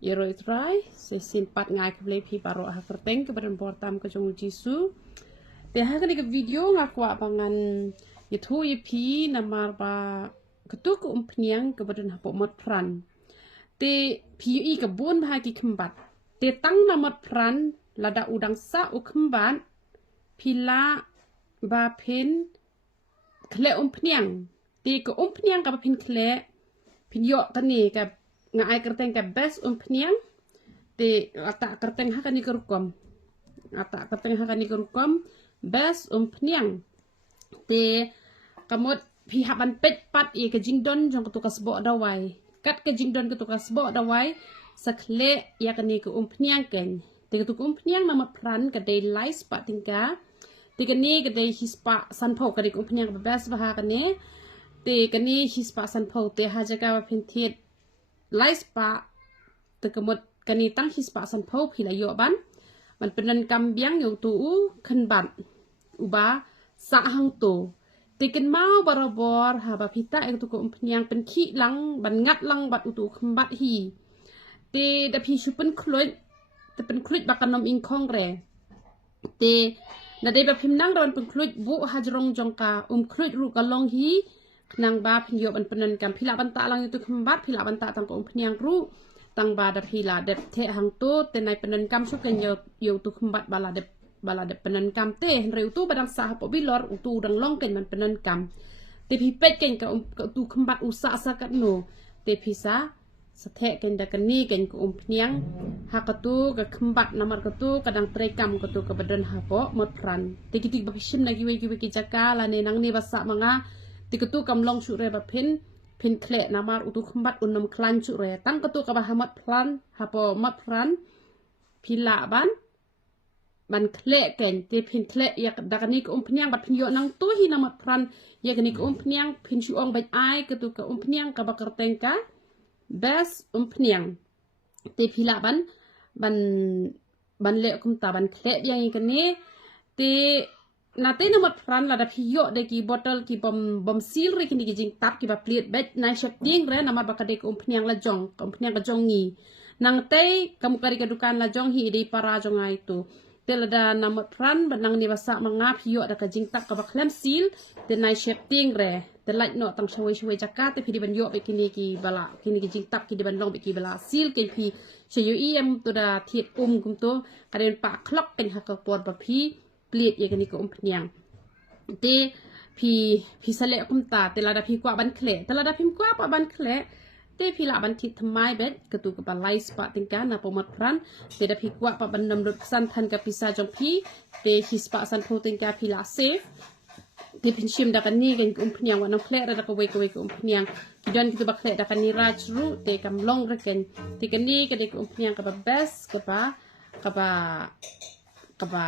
Iro itrai sesin pat ngai keble pi paro ha kerteng ke badan portam ke jong jisu te ha ke video ngakwa pangan itu pi namar ba ketuk umpniang ke badan ha mot pran te pi i ke bon ha ki kembat te tang namot pran lada udang sa u kembat pila ba pen kle umpniang te ke umpniang ka pen kle pin yo tani ka ngai kerteng ka best umpniang te ata kerteng ha kani kerukom ata kerteng ha kani kerukom best umpniang te kamot pi haban pet pat i ke jingdon jong ketukas bo dawai kat ke jingdon ketukas bo dawai sakle ya kani ke umpniang ken te ketuk umpniang nama pran ke dei lais pat tingka te kani ke dei hispa sanpho kani ke umpniang ke best bah kani te kani hispa sanpho te ha jaga pintit lais pa te kemot kani tang hispa sanpho phila yo ban man penan kambiang yo tu khan ban uba sa hang tu tiken mau barabor ha ba pita ek tu ko umpniang pen khi lang ban ngat lang bat utu khmbat hi te da phi supen khloit te pen khluit bakanom ing khong re te na de ba phim nang ron pen khluit bu hajrong jongka khluit ru ka long hi nang ba phin yo ban penan kam phila ban ta lang tu khmbat phila ban ta tang ko umpniang ru tang ba da phila de the hang tu te nai penan kam su ken yo tu khmbat bala de penan kam te reu tu badang sa po bilor tu dang long ken man penan kam te pi pet ken ka tu khmbat usa sa kat no te phisa sa the ken da kan ni ken ko umpniang ha ka tu ka khmbat namar ka tu kadang tre kam ka tu ka badan ha po mot pran te kitik ba phim na giwe ki jaka la ne nang ni basa manga te ka tu kam long su re ba pin kle namar utu khmbat unam klan su re tang ka tu ka ba hamat pran ha po mat pran pila ban kle ken te pin kle ya dakani ko umpniang bat pin yo nang tu hi namat pran ya kani ko umpniang pin su ong bai ai ke tu ka umpniang ka bakar tengka best umpniang te phila ban le kum ta ban kle yang kani te na te namat pran la da phi yo de ki bottle ki bom seal re kini ki jing tap ki ba plate bet nai shop ting re namat bakade ko umpniang la jong ko umpniang ka jong ni nang te kamu kari ka dukan la jong hi di para jong ai tu telada namat pran banang ni basa mangap hiyo ada ka jingtak ka baklam seal the night shifting re the light no tang shawai jakat te phi ban yo be kini ki bala kini ki jingtak ki ban long be ki bala seal ke phi so yo em to da thiet kum to karen pa clock pen ha ka pot ba phi plate ye kini ko pnyang te phi sale kum ta telada phi kwa ban khle telada phim kwa pa ban khle te phila ban thit thamai bet ketu ka balai spa tingka na pomat pran te da phi kwa pa ban nam rut san than ka pisa jong phi te hispa san pho tingka phila safe te phin shim da kan ni gen umpnyang wa no khle ra ka wei ka umpnyang kidan ki ba khle da kan ni raj ru te kam long ra ken te kan ni ka de umpnyang ka ba best ka ba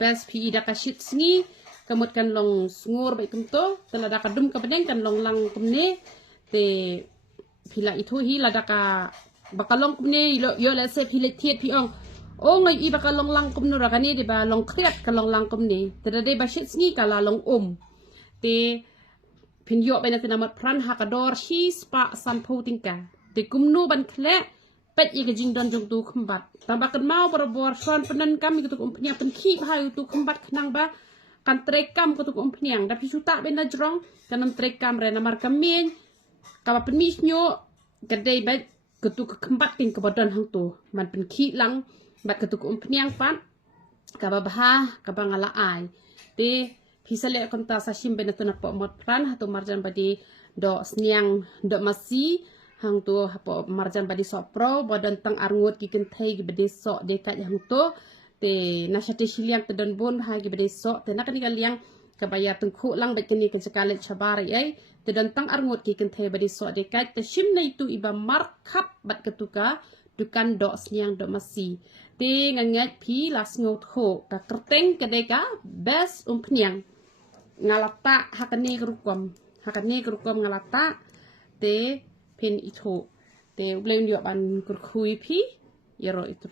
best phi da ka shit sngi kamut kan long sngur bai kum to tela da ka dum ka beneng kan long lang kum ne te pila itu hi ladaka bakalong kumne yo la se pila thiet pi ong ngai i bakalong lang kumno ra kani de ba long khriat kalong lang kumne te de ba shit sni kala long te pin yo bena tena mat pran ha ka dor hi spa sampo tingka te kumno ban khle pet i ka jingdon jong tu khumbat tambakan mau bor son penan kam i tu umpnya pen khi ha tu khumbat khnang ba kan trekam ko tu umpnyang da pisuta bena jrong kanam trekam re namar kamien kaba penis nyo kadai bat ketuk kembat kin ke badan hang tu man pen khi lang bat ketuk umpniang pan kaba bah kaba ngala ai te pisale konta sa shim ben tu na po mot pran hatu marjan badi do sniang do masi hang tu hapo marjan badi so pro badan tang arngot ki ken thai gi badi so de ka hang tu te na shati shiliang te don bon ha gi badi so te na kani liang kabaya tengku lang bat kini ke sekalet cabari te dan tang arngot ki ken thai badi so de ka te shim na itu iba markap bat ketuka dukan do sniang do masi te ngangat pi las ngot ho ka kerteng kedeka best umpniang ngalata hakani kerukom ngalata te pin itu te blame yo ban kurkhui pi yero itu